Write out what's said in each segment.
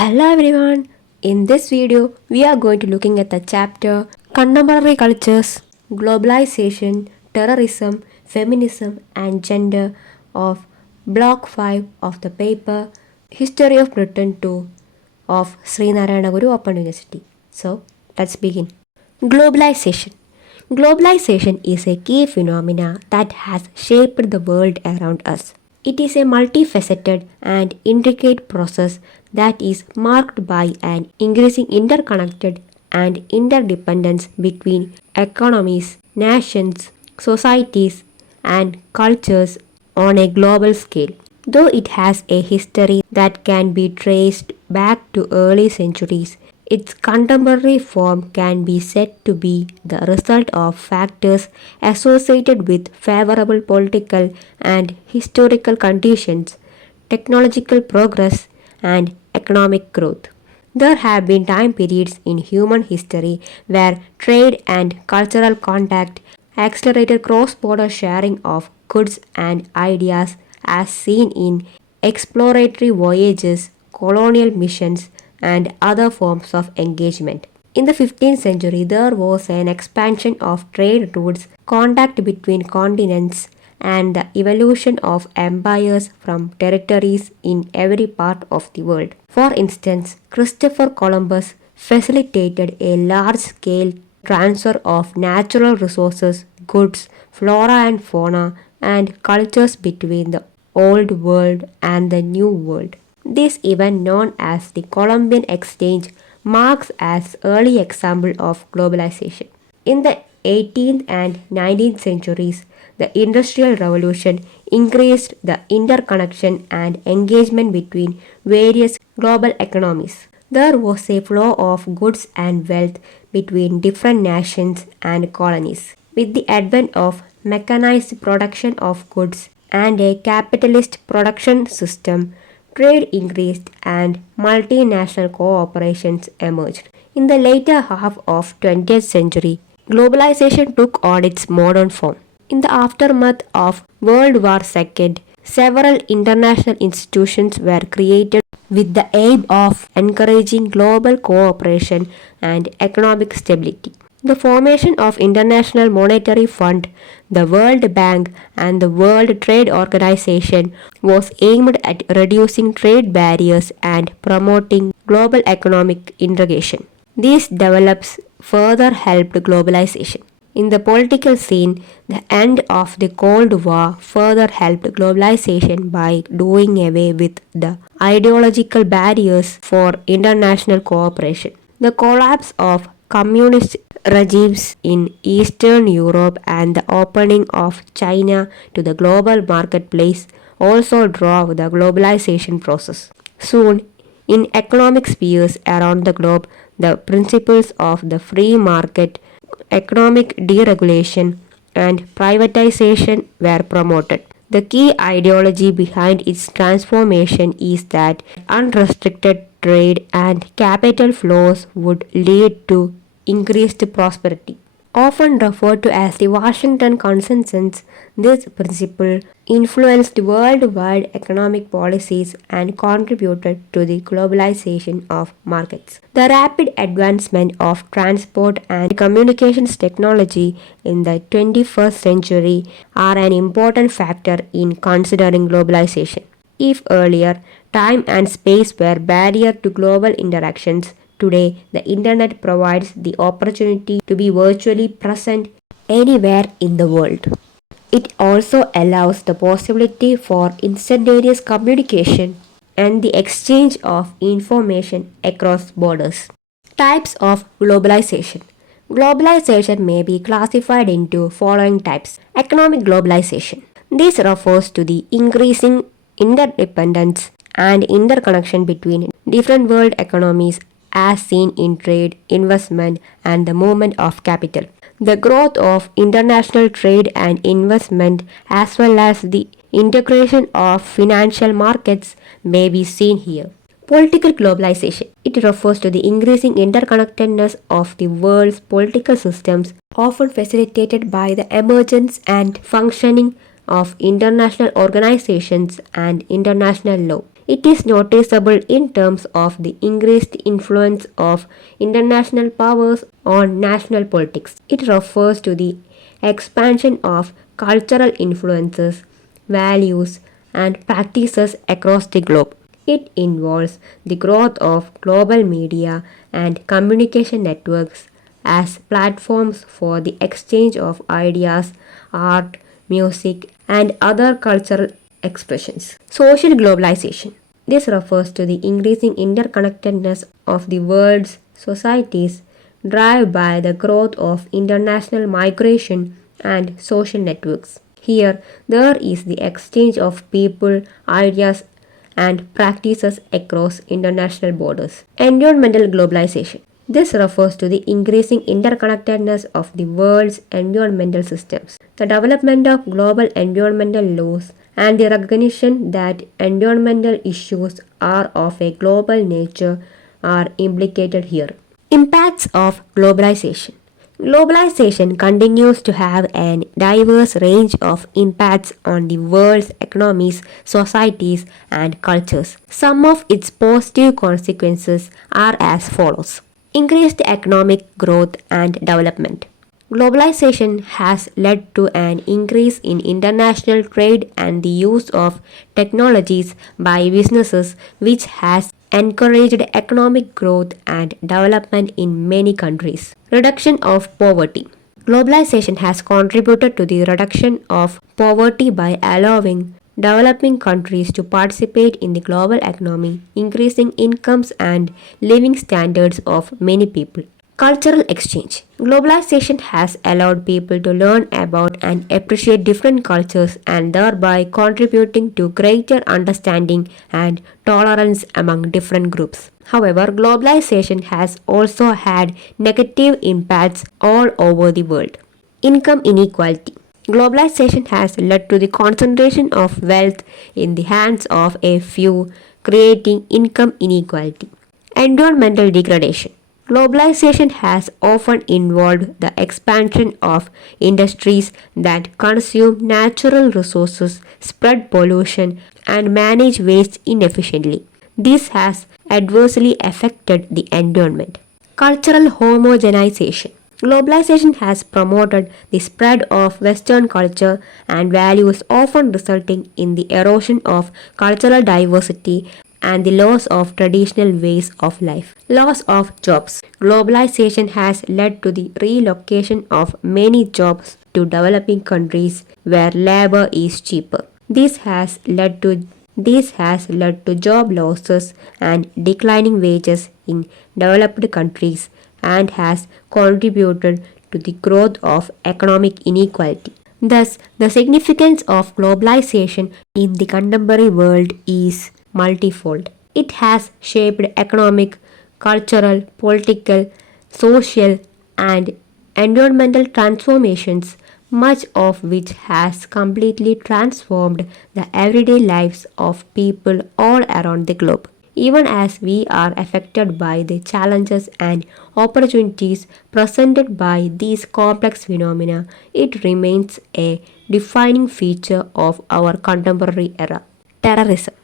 Hello everyone. In this video, we are going to looking at the chapter Contemporary Cultures, Globalization, Terrorism, Feminism and Gender of Block 5 of the paper History of Britain 2 of Sri Narayana Guru Open University. So, let's begin. Globalization. Globalization is a key phenomena that has shaped the world around us. It is a multifaceted and intricate process that is marked by an increasing interconnected and interdependence between economies, nations, societies, and cultures on a global scale. Though it has a history that can be traced back to early centuries, its contemporary form can be said to be the result of factors associated with favorable political and historical conditions, technological progress, and economic growth. There have been time periods in human history where trade and cultural contact accelerated cross border sharing of goods and ideas, as seen in exploratory voyages, colonial missions, and other forms of engagement. In the 15th century, there was an expansion of trade routes, contact between continents, and the evolution of empires from territories in every part of the world. For instance, Christopher Columbus facilitated a large scale transfer of natural resources, goods, flora and fauna, and cultures between the Old World and the New World. This event, known as the Columbian Exchange, marks as early example of globalization. In the 18th and 19th centuries, the Industrial Revolution increased the interconnection and engagement between various global economies. There was a flow of goods and wealth between different nations and colonies. With the advent of mechanized production of goods and a capitalist production system, trade increased and multinational cooperations emerged. In the later half of 20th century, globalization took on its modern form. In the aftermath of World War II, several international institutions were created with the aim of encouraging global cooperation and economic stability. The formation of International Monetary Fund, the World Bank, and the World Trade Organization was aimed at reducing trade barriers and promoting global economic integration. These develops further helped globalization. In the political scene, the end of the Cold War further helped globalization by doing away with the ideological barriers for international cooperation. The collapse of communist regimes in Eastern Europe and the opening of China to the global marketplace also drove the globalization process. Soon, in economic spheres around the globe, the principles of the free market, economic deregulation, and privatization were promoted. The key ideology behind its transformation is that unrestricted trade and capital flows would lead to increased prosperity. Often referred to as the Washington Consensus, this principle influenced worldwide economic policies and contributed to the globalization of markets. The rapid advancement of transport and communications technology in the 21st century are an important factor in considering globalization. If earlier time and space were barrier to global interactions, today, the internet provides the opportunity to be virtually present anywhere in the world. It also allows the possibility for instantaneous communication and the exchange of information across borders. Types of globalization. Globalization may be classified into following types. Economic globalization. This refers to the increasing interdependence and interconnection between different world economies as seen in trade, investment, and the movement of capital. The growth of international trade and investment, as well as the integration of financial markets, may be seen here. Political globalization. It refers to the increasing interconnectedness of the world's political systems, often facilitated by the emergence and functioning of international organizations and international law. It is noticeable in terms of the increased influence of international powers on national politics. It refers to the expansion of cultural influences, values, and practices across the globe. It involves the growth of global media and communication networks as platforms for the exchange of ideas, art, music, and other cultural expressions. Social globalization. This refers to the increasing interconnectedness of the world's societies, driven by the growth of international migration and social networks. Here, there is the exchange of people, ideas, and practices across international borders. Environmental globalization. This refers to the increasing interconnectedness of the world's environmental systems. The development of global environmental laws and the recognition that environmental issues are of a global nature are implicated here. Impacts of globalization. Globalization continues to have a diverse range of impacts on the world's economies, societies, and cultures. Some of its positive consequences are as follows: increased economic growth and development. Globalization has led to an increase in international trade and the use of technologies by businesses, which has encouraged economic growth and development in many countries. Reduction of poverty. Globalization has contributed to the reduction of poverty by allowing developing countries to participate in the global economy, increasing incomes and living standards of many people. Cultural exchange. Globalization has allowed people to learn about and appreciate different cultures and thereby contributing to greater understanding and tolerance among different groups. However, globalization has also had negative impacts all over the world. Income inequality. Globalization has led to the concentration of wealth in the hands of a few, creating income inequality. Environmental degradation. Globalization has often involved the expansion of industries that consume natural resources, spread pollution, and manage waste inefficiently. This has adversely affected the environment. Cultural homogenization. Globalization has promoted the spread of Western culture and values, often resulting in the erosion of cultural diversity and the loss of traditional ways of life. Loss of jobs. Globalization has led to the relocation of many jobs to developing countries where labor is cheaper. This has led to job losses and declining wages in developed countries and has contributed to the growth of economic inequality. Thus, the significance of globalization in the contemporary world is multifold. It has shaped economic, cultural, political, social, and environmental transformations, much of which has completely transformed the everyday lives of people all around the globe. Even as we are affected by the challenges and opportunities presented by these complex phenomena, it remains a defining feature of our contemporary era. Terrorism.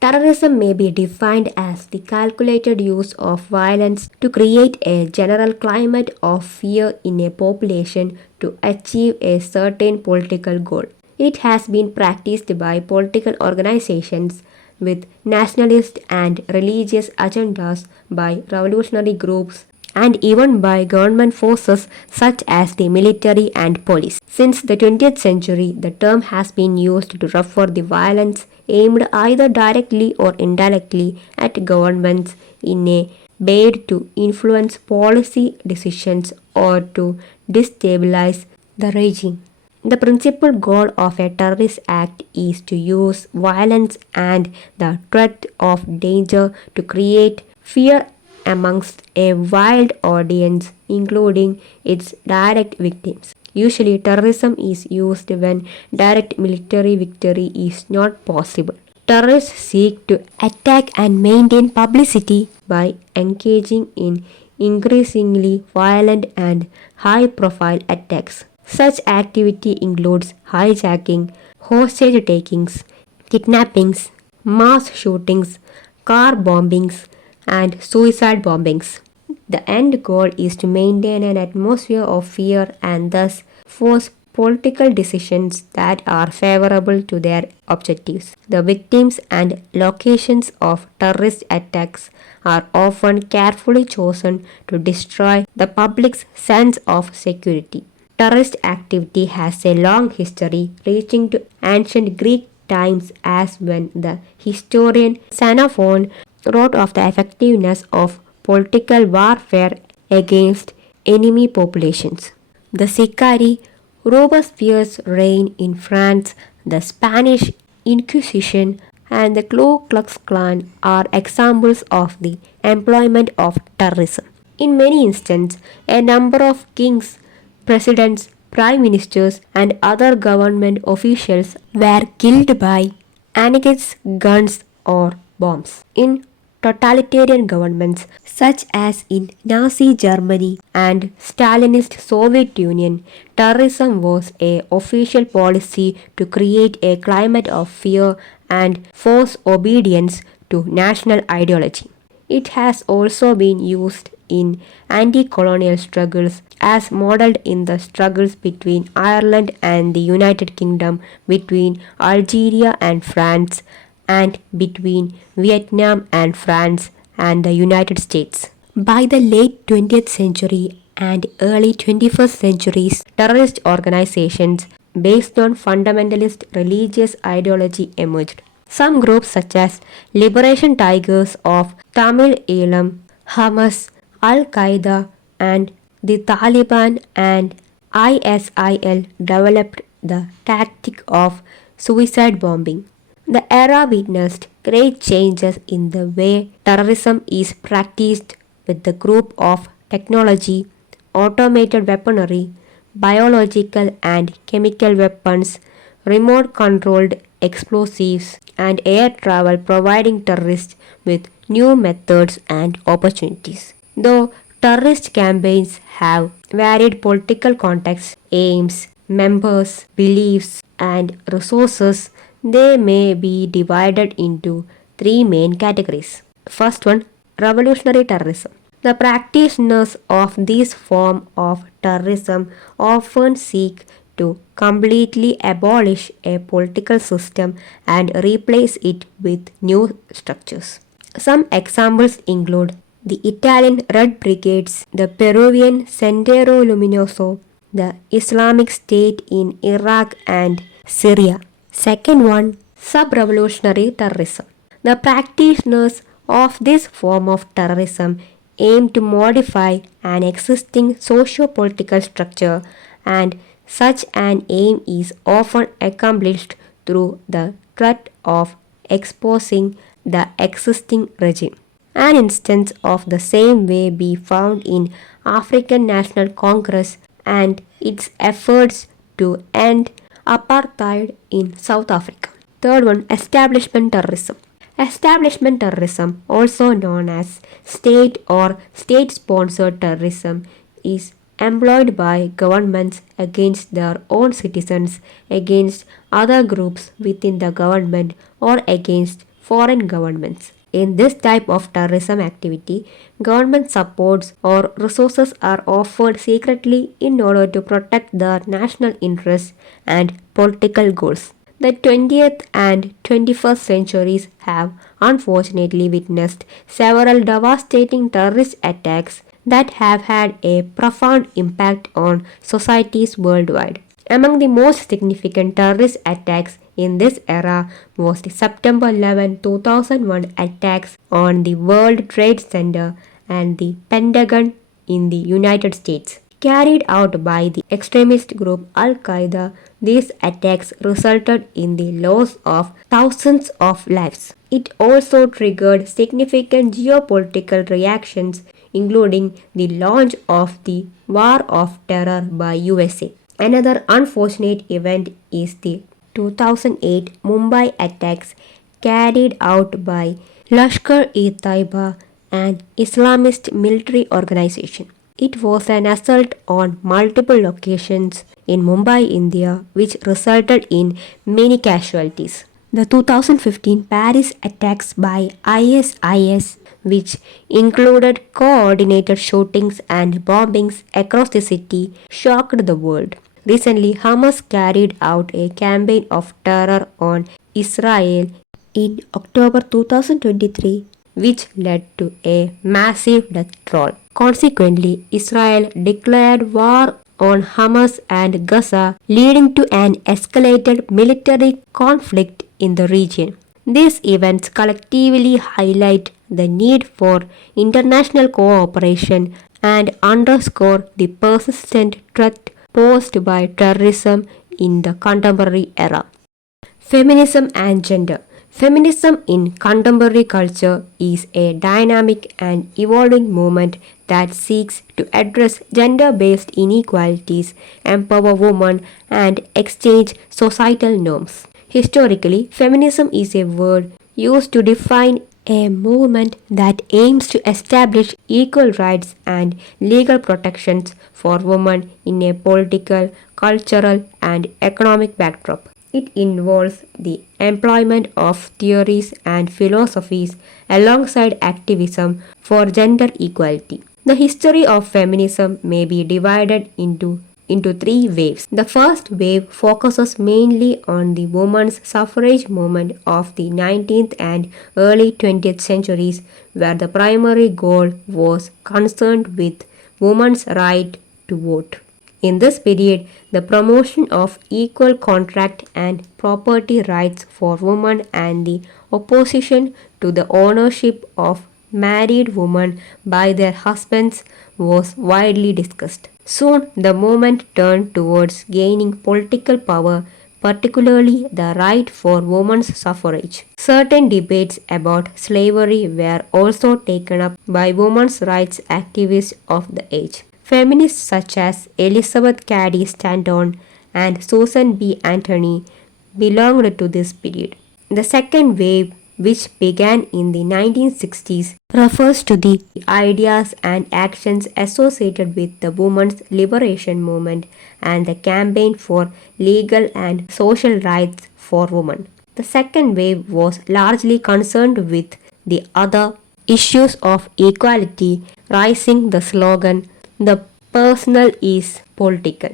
Terrorism may be defined as the calculated use of violence to create a general climate of fear in a population to achieve a certain political goal. It has been practiced by political organizations with nationalist and religious agendas, by revolutionary groups, and even by government forces such as the military and police. Since the 20th century, the term has been used to refer to the violence aimed either directly or indirectly at governments in a bid to influence policy decisions or to destabilize the regime. The principal goal of a terrorist act is to use violence and the threat of danger to create fear amongst a wide audience, including its direct victims. Usually, terrorism is used when direct military victory is not possible. Terrorists seek to attack and maintain publicity by engaging in increasingly violent and high profile attacks. Such activity includes hijacking, hostage takings, kidnappings, mass shootings, car bombings, and suicide bombings. The end goal is to maintain an atmosphere of fear and thus force political decisions that are favorable to their objectives. The victims and locations of terrorist attacks are often carefully chosen to destroy the public's sense of security. Terrorist activity has a long history reaching to ancient Greek times as when the historian Xenophon wrote of the effectiveness of political warfare against enemy populations. The Sicari, Robespierre's reign in France, the Spanish Inquisition, and the Ku Klux Klan are examples of the employment of terrorism. In many instances, a number of kings, presidents, prime ministers, and other government officials were killed by anarchists, guns, or bombs. In totalitarian governments such as in Nazi Germany and Stalinist Soviet Union, terrorism was a official policy to create a climate of fear and force obedience to national ideology. It has also been used in anti-colonial struggles as modeled in the struggles between Ireland and the United Kingdom, between Algeria and France, and between Vietnam and France and the United States. By the late 20th century and early 21st centuries, terrorist organizations based on fundamentalist religious ideology emerged. Some groups such as Liberation Tigers of Tamil Eelam, Hamas, Al-Qaeda and the Taliban and ISIL developed the tactic of suicide bombing. The era witnessed great changes in the way terrorism is practiced with the group of technology, automated weaponry, biological and chemical weapons, remote controlled explosives, and air travel providing terrorists with new methods and opportunities. Though terrorist campaigns have varied political contexts, aims, members, beliefs, and resources, they may be divided into three main categories. First one, revolutionary terrorism. The practitioners of this form of terrorism often seek to completely abolish a political system and replace it with new structures. Some examples include the Italian Red Brigades, the Peruvian Sendero Luminoso, the Islamic State in Iraq and Syria. Second one, sub-revolutionary terrorism. The practitioners of this form of terrorism aim to modify an existing socio-political structure, and such an aim is often accomplished through the threat of exposing the existing regime. An instance of the same way be found in African National Congress and its efforts to end apartheid in South Africa. Third one, establishment terrorism. Establishment terrorism, also known as state or state sponsored terrorism, is employed by governments against their own citizens, against other groups within the government, or against foreign governments. In this type of terrorism activity, government supports or resources are offered secretly in order to protect the national interests and political goals. The 20th and 21st centuries have unfortunately witnessed several devastating terrorist attacks that have had a profound impact on societies worldwide. Among the most significant terrorist attacks in this era was the September 11, 2001 attacks on the World Trade Center and the Pentagon in the United States. Carried out by the extremist group Al-Qaeda, these attacks resulted in the loss of thousands of lives. It also triggered significant geopolitical reactions, including the launch of the War of Terror by USA. Another unfortunate event is the 2008 Mumbai attacks carried out by Lashkar-e-Taiba, an Islamist military organization. It was an assault on multiple locations in Mumbai, India, which resulted in many casualties. The 2015 Paris attacks by ISIS, which included coordinated shootings and bombings across the city, shocked the world. Recently, Hamas carried out a campaign of terror on Israel in October 2023, which led to a massive death toll. Consequently, Israel declared war on Hamas and Gaza, leading to an escalated military conflict in the region. These events collectively highlight the need for international cooperation and underscore the persistent threat posed by terrorism in the contemporary era. Feminism and gender. Feminism in contemporary culture is a dynamic and evolving movement that seeks to address gender based inequalities, empower women, and exchange societal norms. Historically, feminism is a word used to define a movement that aims to establish equal rights and legal protections for women in a political, cultural, and economic backdrop. It involves the employment of theories and philosophies alongside activism for gender equality. The history of feminism may be divided into three waves. The first wave focuses mainly on the women's suffrage movement of the 19th and early 20th centuries, where the primary goal was concerned with women's right to vote. In this period, the promotion of equal contract and property rights for women and the opposition to the ownership of married women by their husbands was widely discussed. Soon, the movement turned towards gaining political power, particularly the right for women's suffrage. Certain debates about slavery were also taken up by women's rights activists of the age. Feminists such as Elizabeth Cady Stanton and Susan B. Anthony belonged to this period. The second wave, which began in the 1960s, refers to the ideas and actions associated with the women's liberation movement and the campaign for legal and social rights for women. The second wave was largely concerned with the other issues of equality, raising the slogan, "The personal is political."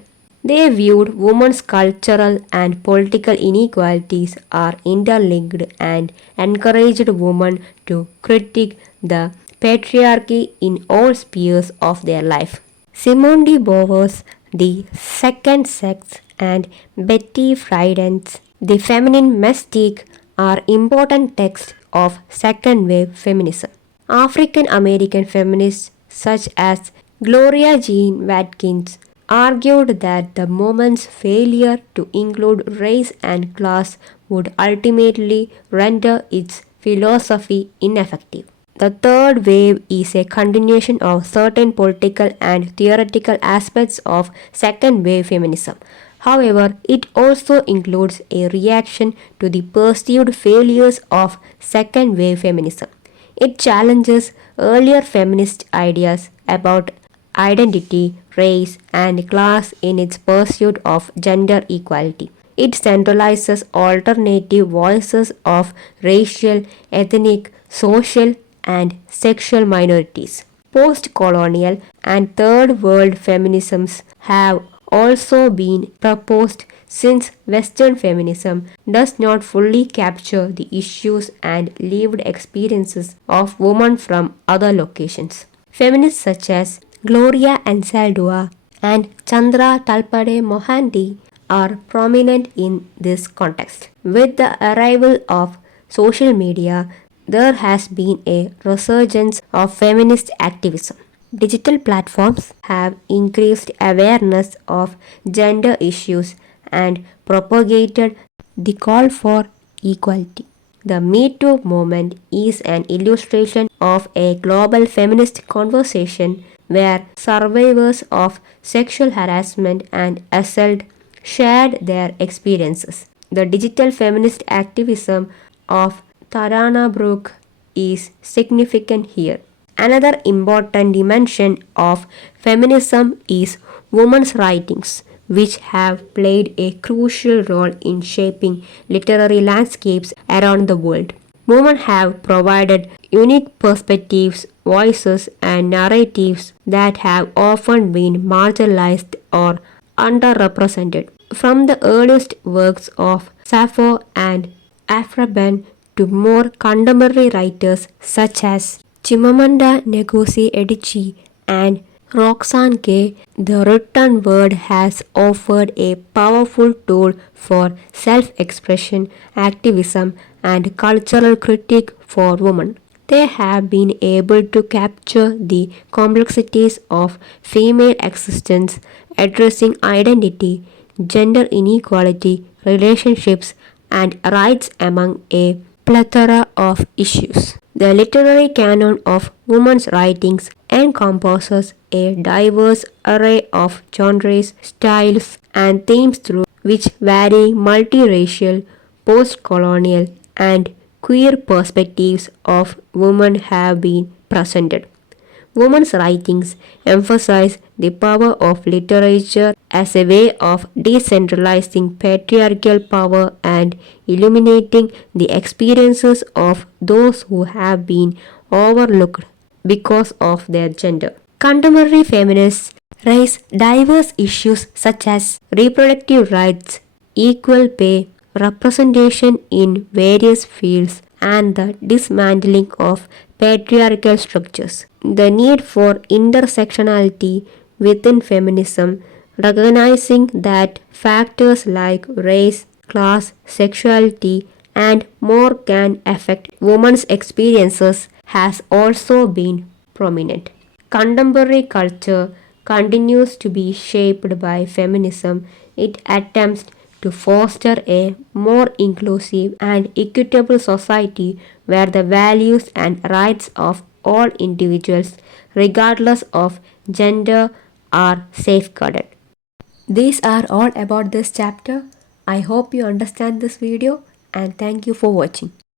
They viewed women's cultural and political inequalities are interlinked and encouraged women to critique the patriarchy in all spheres of their life. Simone de Beauvoir's The Second Sex and Betty Friedan's The Feminine Mystique are important texts of second wave feminism. African American feminists such as Gloria Jean Watkins argued that the movement's failure to include race and class would ultimately render its philosophy ineffective. The third wave is a continuation of certain political and theoretical aspects of second wave feminism. However, it also includes a reaction to the perceived failures of second wave feminism. It challenges earlier feminist ideas about identity, race, and class in its pursuit of gender equality. It centralizes alternative voices of racial, ethnic, social, and sexual minorities. Post colonial and third world feminisms have also been proposed since Western feminism does not fully capture the issues and lived experiences of women from other locations. Feminists such as Gloria Anzaldúa and Chandra Talpade Mohanty are prominent in this context. With the arrival of social media, there has been a resurgence of feminist activism. Digital platforms have increased awareness of gender issues and propagated the call for equality. The Me Too movement is an illustration of a global feminist conversation where survivors of sexual harassment and assault shared their experiences. The digital feminist activism of Tarana Brooke is significant here. Another important dimension of feminism is women's writings. which have played a crucial role in shaping literary landscapes around the world. Women have provided unique perspectives, voices, and narratives that have often been marginalized or underrepresented. From the earliest works of Sappho and Afraban to more contemporary writers such as Chimamanda Ngozi Adichie and Roxane Gay, the written word has offered a powerful tool for self-expression, activism, and cultural critique for women. They have been able to capture the complexities of female existence, addressing identity, gender inequality, relationships, and rights among a plethora of issues. The literary canon of women's writings encompasses a diverse array of genres, styles, and themes through which vary multiracial, post-colonial, and queer perspectives of women have been presented. Women's writings emphasize the power of literature as a way of decentralizing patriarchal power and illuminating the experiences of those who have been overlooked because of their gender. Contemporary feminists raise diverse issues such as reproductive rights, equal pay, representation in various fields, and the dismantling of patriarchal structures. The need for intersectionality within feminism, recognizing that factors like race, class, sexuality, and more can affect women's experiences, has also been prominent. Contemporary culture continues to be shaped by feminism. It attempts to foster a more inclusive and equitable society where the values and rights of all individuals, regardless of gender, are safeguarded. These are all about this chapter. I hope you understand this video and thank you for watching.